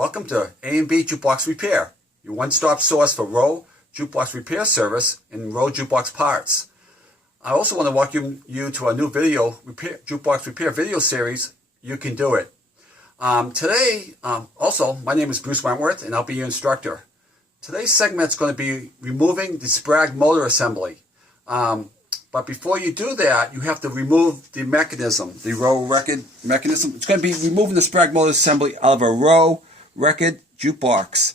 Welcome to A&B Jukebox Repair, your one-stop source for rowe jukebox repair service and rowe jukebox parts. I also want to welcome you to a new jukebox repair video series, You Can Do It. Today, my name is Bruce Wentworth and I'll be your instructor. Today's segment is going to be removing the sprag motor assembly. But before you do that, you have to remove the mechanism, the rowe record mechanism. It's going to be removing the sprag motor assembly out of a rowe record jukebox.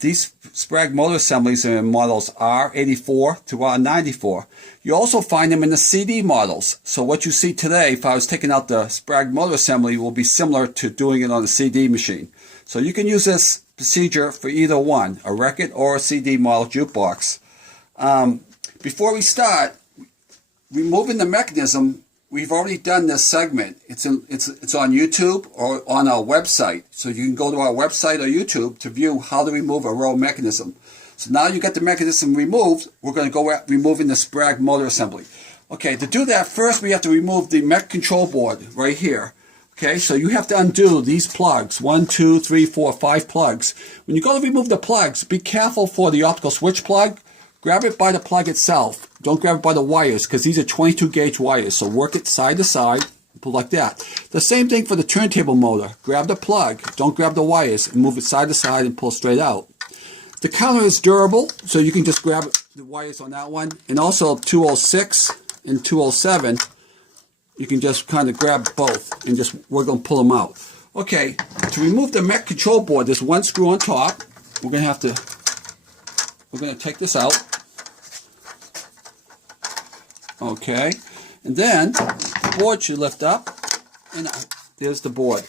These sprag motor assemblies are in models R84 to R94. You also find them in the CD models. So what you see today, if I was taking out the sprag motor assembly, will be similar to doing it on a CD machine. So you can use this procedure for either one, a record or a CD model jukebox. Before we start, removing the mechanism, we've already done this segment. It's on YouTube or on our website. So you can go to our website or YouTube to view how to remove a rowe mechanism. So now you get the mechanism removed, we're going to go at removing the sprag motor assembly. Okay, to do that, first we have to remove the mech control board right here. Okay, so you have to undo these plugs. 1, 2, 3, 4, 5 plugs. When you go to remove the plugs, be careful for the optical switch plug. Grab it by the plug itself. Don't grab it by the wires because these are 22 gauge wires. So work it side to side and pull like that. The same thing for the turntable motor. Grab the plug. Don't grab the wires and move it side to side and pull straight out. The counter is durable, so you can just grab the wires on that one. And also 206 and 207, you can just kind of grab both and just we're going to pull them out. Okay, to remove the mech control board, there's one screw on top. We're going to take this out. Okay, and then the board should lift up, and there's the board.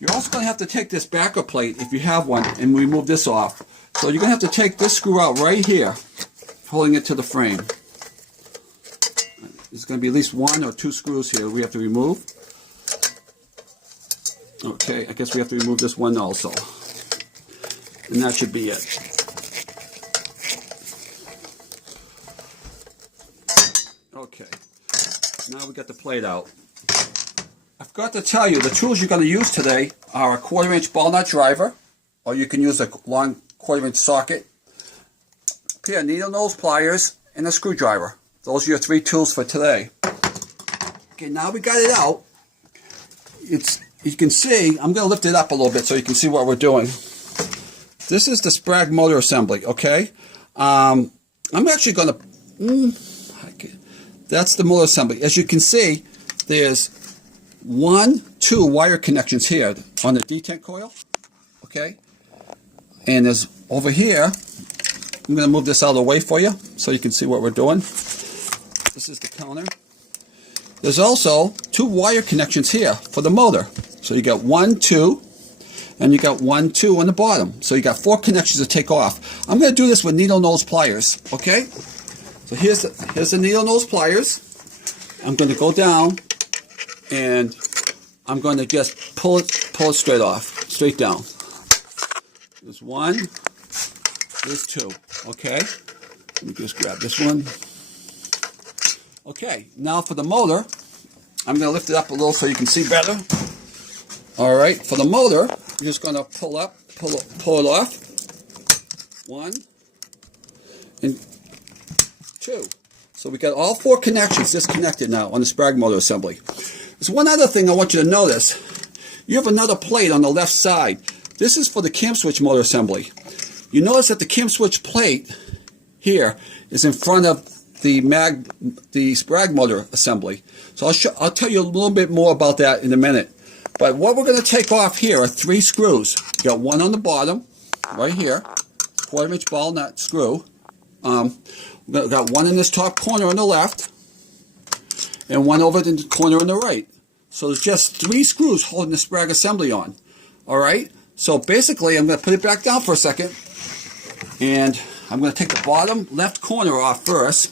You're also going to have to take this backer plate, if you have one, and remove this off. So you're going to have to take this screw out right here, holding it to the frame. There's going to be at least 1 or 2 screws here we have to remove. Okay, I guess we have to remove this one also. And that should be it. Okay, now we got the plate out. I forgot to tell you, the tools you're going to use today are a 1/4" ball nut driver, or you can use a long 1/4" socket, a pair of needle nose pliers, and a screwdriver. Those are your 3 tools for today. Okay, now we got it out. You can see, I'm going to lift it up a little bit so you can see what we're doing. This is the sprag motor assembly, okay? I'm actually going to... That's the motor assembly. As you can see, there's 2 wire connections here on the detent coil. Okay? And there's over here, I'm going to move this out of the way for you so you can see what we're doing. This is the counter. There's also 2 wire connections here for the motor. So you got 1, 2, and you got 1, 2 on the bottom. So you got 4 connections to take off. I'm going to do this with needle nose pliers. Okay? So here's the needle nose pliers. I'm going to go down and I'm going to just pull it straight off, straight down. There's 1, there's 2. Okay, let me just grab this one. Okay, now for the motor, I'm going to lift it up a little so you can see better. All right, for the motor, I'm just going to pull it off. 1 and 2. So we got all 4 connections disconnected now on the sprag motor assembly. There's one other thing I want you to notice. You have another plate on the left side. This is for the cam switch motor assembly. You notice that the cam switch plate here is in front of the sprag motor assembly. So I'll tell you a little bit more about that in a minute. But what we're going to take off here are 3 screws. You got 1 on the bottom, right here, 1/4" ball nut screw. We've got 1 in this top corner on the left, and 1 over in the corner on the right. So there's just 3 screws holding the sprag assembly on. Alright, so basically I'm going to put it back down for a second, and I'm going to take the bottom left corner off first.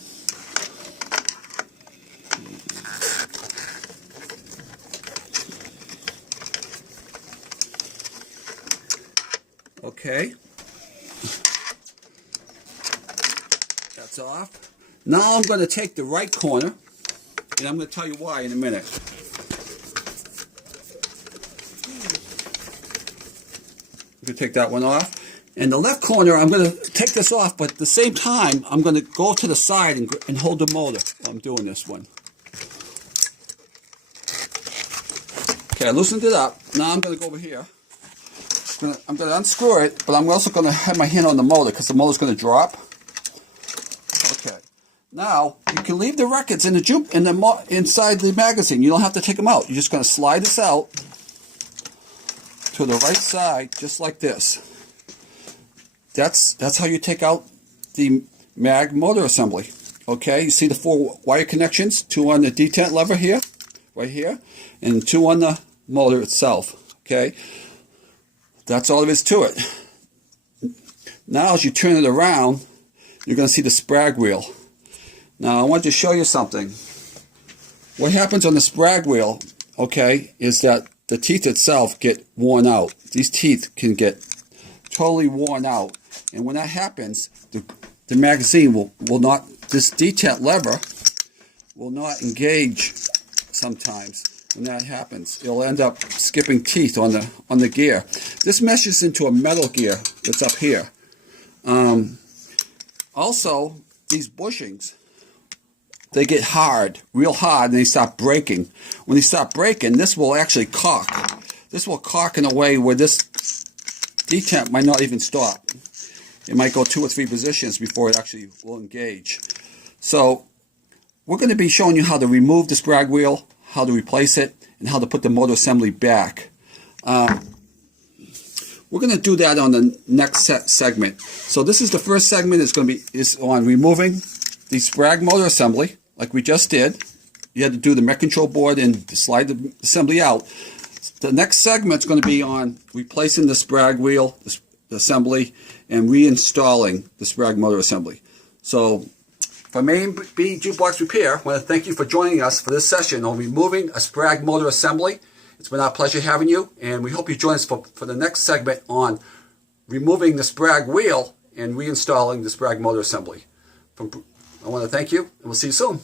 Okay. That's off. Now I'm going to take the right corner, and I'm going to tell you why in a minute. You can take that one off. And the left corner, I'm going to take this off, but at the same time, I'm going to go to the side and hold the motor while I'm doing this one. Okay, I loosened it up. Now I'm going to go over here. I'm going to unscrew it, but I'm also going to have my hand on the motor because the motor's going to drop. Okay. Now, you can leave the records in the inside the magazine. You don't have to take them out. You're just going to slide this out to the right side, just like this. That's how you take out the mag motor assembly. Okay, you see the 4 wire connections, 2 on the detent lever here, right here, and 2 on the motor itself. Okay, that's all there is to it. Now as you turn it around, you're going to see the sprag wheel. Now I want to show you something. What happens on the sprag wheel, okay, is that the teeth itself get worn out. These teeth can get totally worn out. And when that happens, the magazine will not, this detent lever will not engage sometimes. When that happens, it'll end up skipping teeth on the gear. This meshes into a metal gear that's up here. Also, these bushings, they get hard, real hard, and they start breaking. When they start breaking, this will actually cock. This will cock in a way where this detent might not even stop. It might go 2 or 3 positions before it actually will engage. So we're going to be showing you how to remove the sprag wheel, how to replace it, and how to put the motor assembly back. We're going to do that on the next segment. So this is the first segment. It's going to be on removing the sprag motor assembly, like we just did. You had to do the mech control board and slide the assembly out. The next segment is going to be on replacing the sprag wheel, the assembly, and reinstalling the sprag motor assembly. So, from A&B Jukebox Repair, I want to thank you for joining us for this session on removing a sprag motor assembly. It's been our pleasure having you, and we hope you join us for the next segment on removing the sprag wheel and reinstalling the sprag motor assembly. I want to thank you, and we'll see you soon.